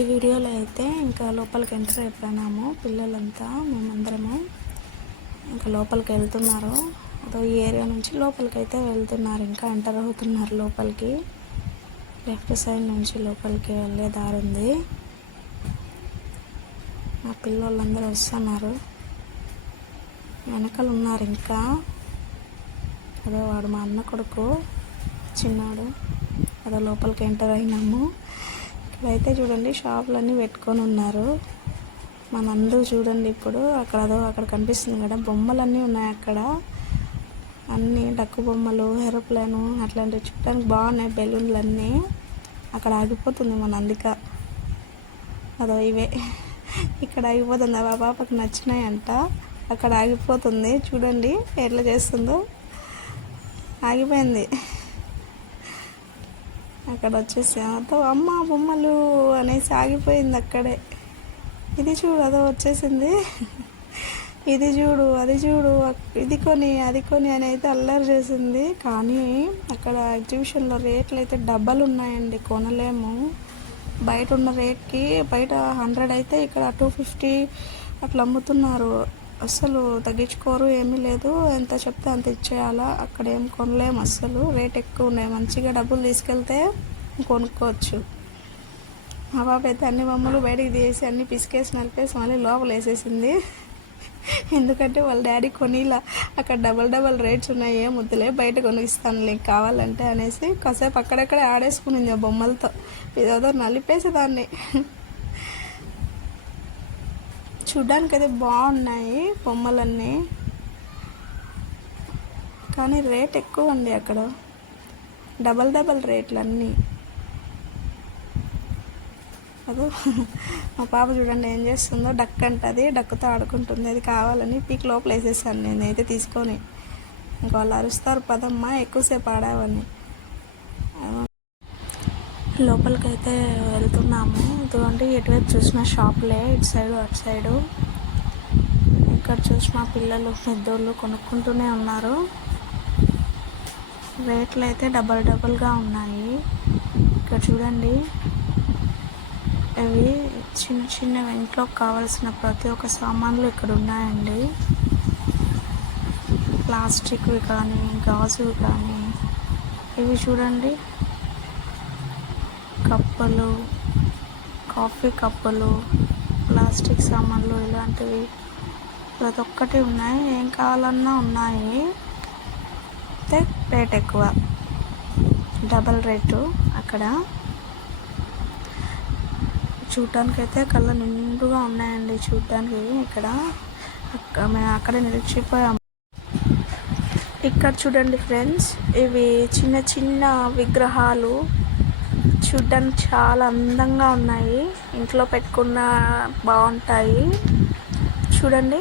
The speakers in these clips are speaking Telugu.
ఈ వీడియోలో అయితే ఇంకా లోపలికి ఎంటర్ అయిపోయినాము. పిల్లలంతా మేమందరము ఇంకా లోపలికి వెళ్తున్నారు. అదో ఈ ఏరియా నుంచి లోపలికి అయితే వెళ్తున్నారు. ఇంకా ఎంటర్ అవుతున్నారు లోపలికి. లెఫ్ట్ సైడ్ నుంచి లోపలికి వెళ్ళే దారి ఉంది. మా పిల్లలందరూ వస్తున్నారు. వెనకాల ఉన్నారు. ఇంకా అదో వాడు మా అన్న కొడుకు చిన్నాడు. అదో లోపలికి ఎంటర్ అయినాము. ఇక్కడైతే చూడండి షాపులన్నీ పెట్టుకొని ఉన్నారు. మనందరూ చూడండి ఇప్పుడు అక్కడ కనిపిస్తుంది కదా, బొమ్మలన్నీ ఉన్నాయి అక్కడ. అన్నీ డక్కు బొమ్మలు, ఏరోప్లేను అట్లాంటివి చూడటానికి బాగున్నాయి. బెలూన్లు అన్నీ అక్కడ ఆగిపోతుంది మన అందుక. అదో ఇవే ఇక్కడ ఆగిపోతుంది. ఆ పాపకు నచ్చినాయంట. అక్కడ ఆగిపోతుంది. చూడండి ఎట్లా చేస్తుందో. ఆగిపోయింది. అక్కడ వచ్చేసి అమ్మ బొమ్మలు అనేసి ఆగిపోయింది అక్కడే. ఇది చూడు అదో వచ్చేసింది. ఇది చూడు అది చూడు, ఇది కొని అది కొని అని అయితే అల్లరి చేసింది. కానీ అక్కడ ఎగ్జిబిషన్లో రేట్లు అయితే డబ్బలు ఉన్నాయండి, కొనలేము. బయట ఉన్న రేట్కి బయట 100 అయితే ఇక్కడ 250 అట్లా అమ్ముతున్నారు. అస్సలు తగ్గించుకోరు, ఏమీ లేదు. ఎంత చెప్తే అంత ఇచ్చేయాలా. అక్కడ ఏం కొనలేము అస్సలు, రేట్ ఎక్కువ ఉన్నాయి. మంచిగా డబ్బులు తీసుకెళ్తే కొనుక్కోవచ్చు. మా బాబు అయితే అన్ని బొమ్మలు బయటకు తీసి అన్ని పిసికేసి నలిపేసి మళ్ళీ లోపల వేసేసింది. ఎందుకంటే వాళ్ళ డాడీ కొనిలా, అక్కడ డబల్ రేట్స్ ఉన్నాయి, ఏం వద్దులే బయట కొనిస్తానులే కావాలంటే అనేసి కాసేపు అక్కడక్కడే ఆడేసుకునింది ఆ బొమ్మలతో. ఏదో నలిపేసి దాన్ని. చూడ్డానికైతే బాగున్నాయి బొమ్మలన్నీ, కానీ రేట్ ఎక్కువ ఉంది అక్కడ. డబల్ రేట్లు అన్నీ. అదో మా పాప చూడండి ఏం చేస్తుందో. డక్ అంటది, డక్కుతో ఆడుకుంటుంది. అది కావాలని పీక్ లోపల వేసేసాను నేనైతే తీసుకొని. ఇంకా వాళ్ళు అరుస్తారు, పదమ్మా ఎక్కువసేపు ఆడావని. లోపలికైతే వెళ్తున్నాము. ఇదిగోండి ఎటువైపు చూసిన షాపులే, ఇటు సైడు అటు సైడు. ఇక్కడ చూసిన పిల్లలు పెద్దోళ్ళు కొనుక్కుంటూనే ఉన్నారు. రేట్లు అయితే డబల్గా ఉన్నాయి. ఇక్కడ చూడండి, అవి చిన్న ఇంట్లోకి కావాల్సిన ప్రతి ఒక్క సామాన్లు ఇక్కడ ఉన్నాయండి. ప్లాస్టిక్వి కానీ గాజువి కానీ. ఇవి చూడండి, కప్పులు, కాఫీ కప్పులు, ప్లాస్టిక్ సామాన్లు ఇలాంటివి ప్రతి ఒక్కటి ఉన్నాయి. ఏం కావాలన్నా ఉన్నాయి. అయితే రేట్ ఎక్కువ, డబల్ రేటు. అక్కడ చూడటానికి అయితే కళ్ళ నిండుగా ఉన్నాయండి చూడటానికి. ఇక్కడ మేము అక్కడే నిలిచిపోయాము. ఇక్కడ చూడండి ఫ్రెండ్స్, ఇవి చిన్న విగ్రహాలు చూడ్డానికి చాలా అందంగా ఉన్నాయి. ఇంట్లో పెట్టుకున్న బాగుంటాయి. చూడండి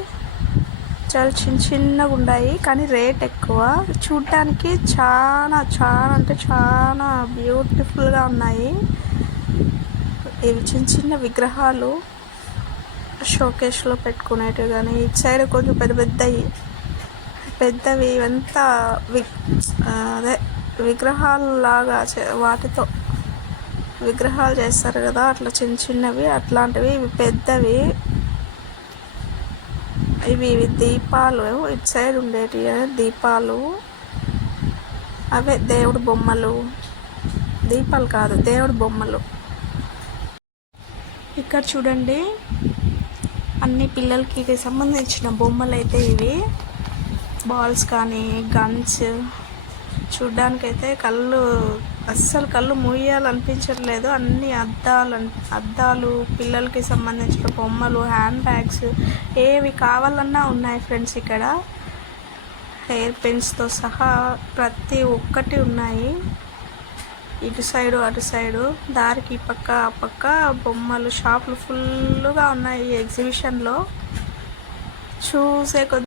చాలా చిన్నగా ఉన్నాయి, కానీ రేట్ ఎక్కువ. చూడటానికి చాలా అంటే చాలా బ్యూటిఫుల్గా ఉన్నాయి. ఇవి చిన్న విగ్రహాలు షోకేస్లో పెట్టుకునేటివి. కానీ ఇటు సైడ్ కొంచెం పెద్దవి ఇవంతా అదే విగ్రహాలు లాగా వాటితో విగ్రహాలు చేస్తారు కదా, అట్లా చిన్నవి అట్లాంటివి. ఇవి పెద్దవి. ఇవి దీపాలు, ఇటు సైడ్ ఉండేటివి దీపాలు. అవే దేవుడు బొమ్మలు, దీపాలు కాదు దేవుడు బొమ్మలు. ఇక్కడ చూడండి అన్ని పిల్లలకి సంబంధించిన బొమ్మలు అయితే ఇవి. బాల్స్ కానీ గన్స్. చూడ్డానికైతే అస్సలు కళ్ళు మూయాలనిపించట్లేదు. అన్ని అద్దాలు, పిల్లలకి సంబంధించిన బొమ్మలు, హ్యాండ్ బ్యాగ్స్, ఏవి కావాలన్నా ఉన్నాయి ఫ్రెండ్స్. ఇక్కడ హెయిర్ పెన్స్తో సహా ప్రతి ఒక్కటి ఉన్నాయి. ఇటు సైడు అటు సైడు, దారికి ఈ పక్క ఆ పక్క బొమ్మలు, షాపులు ఫుల్గా ఉన్నాయి ఈ ఎగ్జిబిషన్లో. చూసే